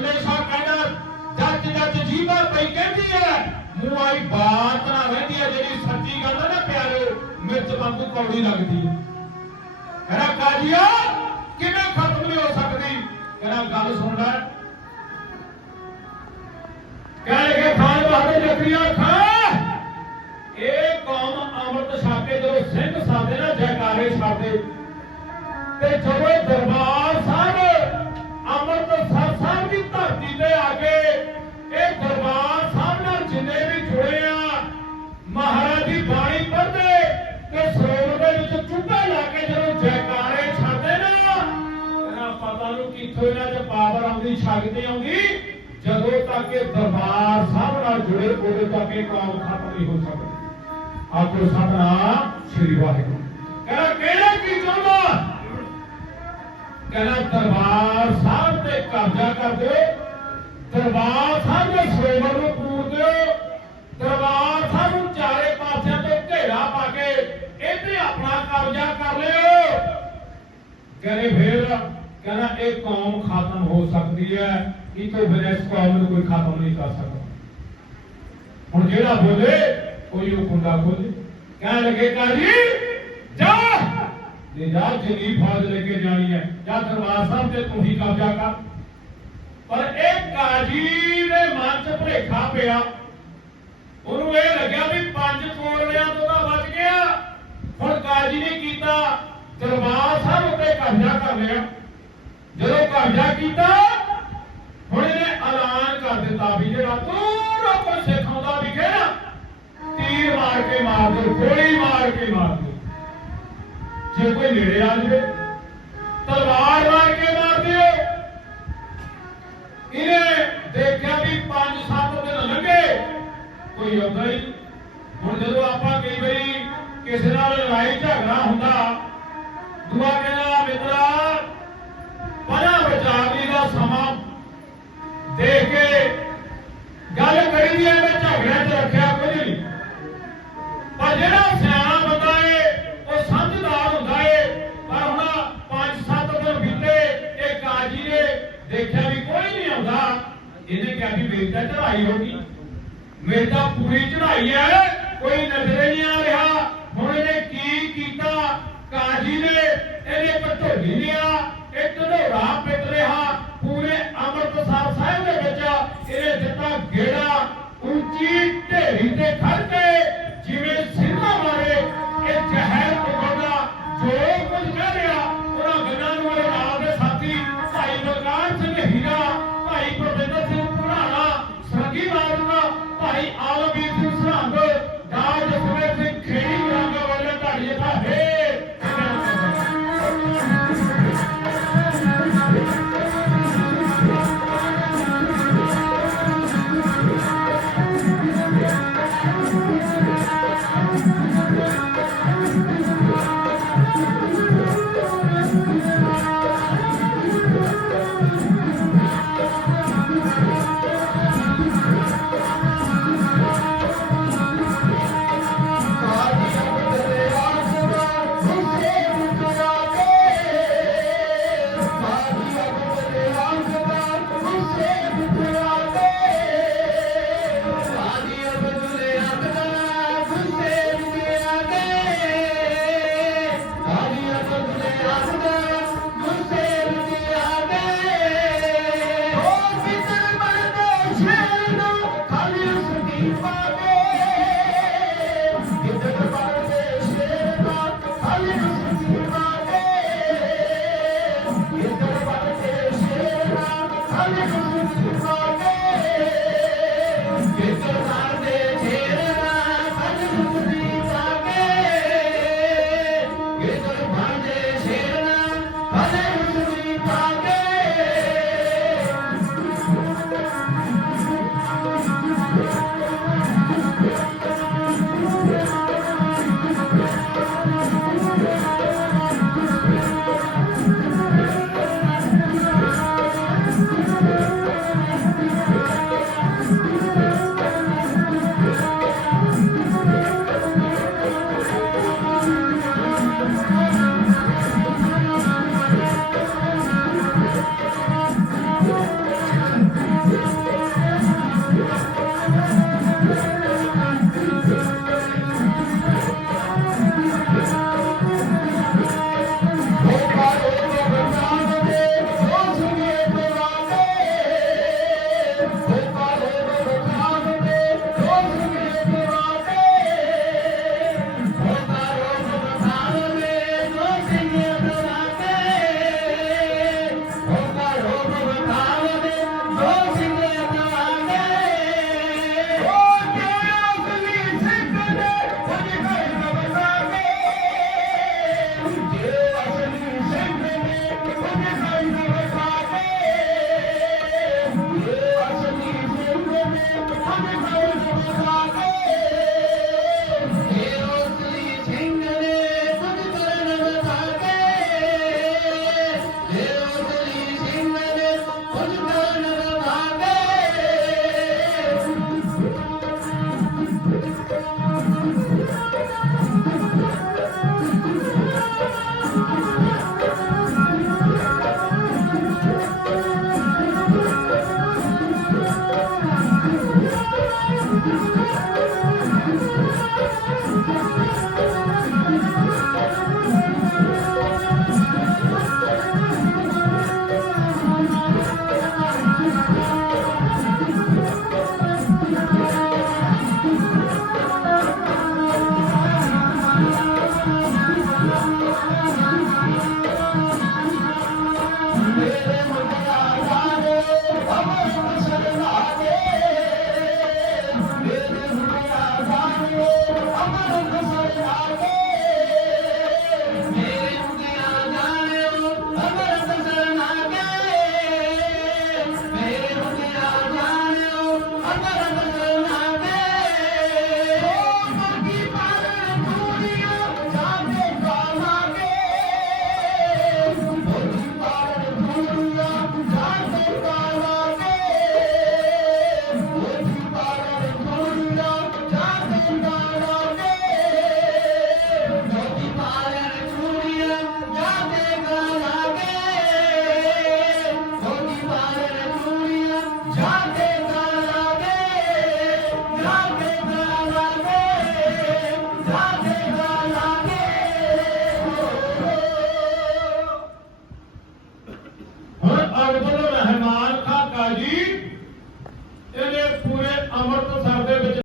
ਬੁੱਲੇ ਸ਼ਾਹ ਕਹਿੰਦਾ, ਜੱਜ ਜੱਜ ਜੀਵਾ ਪਈ ਕਹਿੰਦੀ ਹੈ ਮੂੰਹ ਆਈ ਬਾਤ ਨਾ ਰਹਿੰਦੀ ਹੈ ਜਿਹੜੀ ਸੱਚੀ ਗੱਲ ਹੈ ਨਾ ਪਿਆਰੇ, ਮਿਰਚ ਵਾਂਗੂ ਕੌੜੀ ਲੱਗਦੀ ਹੈ ਕਹਿੰਦਾ, ਕਾਜੀਆ, ਕਿਵੇਂ ਖਤਮ ਨਹੀਂ ਹੋ ਸਕਦੀ? ਕਹਿੰਦਾ, ਗੱਲ ਸੁਣ ਲੈ। ਕਹਿੰਦੇ ਕਿ ਖਾਨ ਬਹਾਦਰ ਜ਼ਕਰੀਆ ਖਾਨ ਇਹ ਕੌਮ ਅੰਮ੍ਰਿਤ ਛਕ ਜਦੋਂ ਸਿੰਘ ਸਾਦੇ ਨਾ ਜੈਕਾਰੇ ਛਾਦੇ ਤੇ ਜਦੋਂ ਕਿੱਥੋਂ ਇਹਨਾਂ 'ਚ ਪਾਵਰ ਆਉਂਦੀ ਸ਼ਕਤੀ ਆਉਂਦੀ? ਜਦੋਂ ਤੱਕ ਇਹ ਦਰਬਾਰ ਸਾਹਿਬ ਨਾਲ ਜੁੜੇ, ਉਦੋਂ ਤੱਕ ਇਹ ਕੌਮ ਖਤਮ ਨਹੀਂ ਹੋ ਸਕਦੀ। ਆਖੋ ਸਤਨਾਮ, ਸ੍ਰੀ ਵਾਹਿਗੁਰੂ। ਕਹਿੰਦਾ, ਕਿਹੜਾ ਕੀ ਚਾਹੁੰਦਾ ਕਹਿੰਦਾ, ਦਰਬਾਰ ਸਾਹਿਬ ਤੇ ਕਬਜ਼ਾ ਕਰ ਦਿਓ। ਦਰਬਾਰ ਸਾਹਿਬ ਦੇ ਸਰੋਵਰ ਨੂੰ ਪੂਰ ਦਿਓ। ਦਰਬਾਰ ਸਾਹਿਬ ਨੂੰ ਚਾਰੇ ਪਾਸਿਆਂ ਤੋਂ ਘੇਰਾ ਪਾ ਕੇ ਇੱਥੇ ਆਪਣਾ ਕਬਜ਼ਾ ਕਰ ਲਿਓ। ਕਹਿੰਦੇ, ਫਿਰ ਕਹਿੰਦਾ ਇਹ ਕੌਮ ਖਤਮ ਹੋ ਸਕਦੀ ਹੈ ਕਿ ਫਿਰ ਇਸ ਕੌਮ ਨੂੰ ਕੋਈ ਖਤਮ ਨਹੀਂ ਕਰ ਸਕਦਾ। ਹੁਣ ਜਿਹੜਾ ਬੋਲੇ ਕੋਈ ਉਹ ਕੁੰਡਾ ਖੋਲੇ। ਕਹਿਣ ਲੱਗੇ, ਕਾਜੀ, ਜਾ! ਲੈ ਜਾ, ਜਿੰਨੀ ਫੌਜ ਲੈ ਕੇ ਜਾਣੀ ਹੈ। ਜਾਂ ਦਰਬਾਰ ਸਾਹਿਬ ਤੇ ਤੂੰ ਹੀ ਕਬਜ਼ਾ ਕਰ। ਪਰ ਇਹ ਕਾਜੀ ਦੇ ਮਨ 'ਚ ਭਰੇਖਾ ਪਿਆ। ਉਹਨੂੰ ਇਹ ਲੱਗਿਆ ਵੀ ਪੰਜ ਕੋਲਿਆਂ ਤੋਂ ਤਾਂ ਬਚ ਗਿਆ। ਹੁਣ ਕਾਜੀ ਨੇ ਕੀਤਾ, ਦਰਬਾਰ ਸਾਹਿਬ ਉੱਤੇ ਕਬਜ਼ਾ ਕਰ ਲਿਆ। ਜਦੋਂ ਕੀਤਾ। ਹੁਣ ਇਹਨੇ ਐਲਾਨ ਕਰ ਦਿੱਤਾ ਵੀ ਜਿਹੜਾ ਪੂਰਾ ਕੋਈ ਸਿੱਖ ਆਉਂਦਾ ਵਿਖੇ ਤੀਰ ਮਾਰ ਕੇ ਮਾਰ ਦਿਓ ਗੋਲੀ ਮਾਰ ਕੇ ਮਾਰ ਦਿਓ ਜੇ ਕੋਈ ਨੇੜੇ ਆ ਜਾਵੇ, ਤਲਵਾਰ ਮਾਰ ਕੇ ਮਾਰ ਦਿਓ ਇਹਨੇ ਦੇਖਿਆ ਵੀ 5-7 ਦਿਨ ਲੰਘੇ, ਕੋਈ ਆਉਂਦਾ ਹੀ ਮੇਦਾ ਚੜਾਈ ਹੋਗੀ ਮੇਦਾ ਪੂਰੀ ਚੜਾਈ ਹੈ, ਕੋਈ ਨਜ਼ਰੇ ਨਹੀਂ ਆ ਰਿਹਾ। ਹੁਣ ਇਹਨੇ ਕੀ ਕੀਤਾ? ਕਾਜੀ ਨੇ ਇਹਨੇ ਪਟੋਲੀ ਲਿਆ ਇੱਕ ਢੋਰਾ ਪਿੱਟ ਰਿਹਾ। ਪੂਰੇ ਅੰਮ੍ਰਿਤਸਰ ਸਾਹਿਬ ਦੇ ਵਿੱਚ ਇਹਨੇ ਦਿੱਤਾ ਗੇੜਾ। ਉੱਚੀ ਢੇਰੀ ਤੇ ਖੜ আমার ঘরে আগে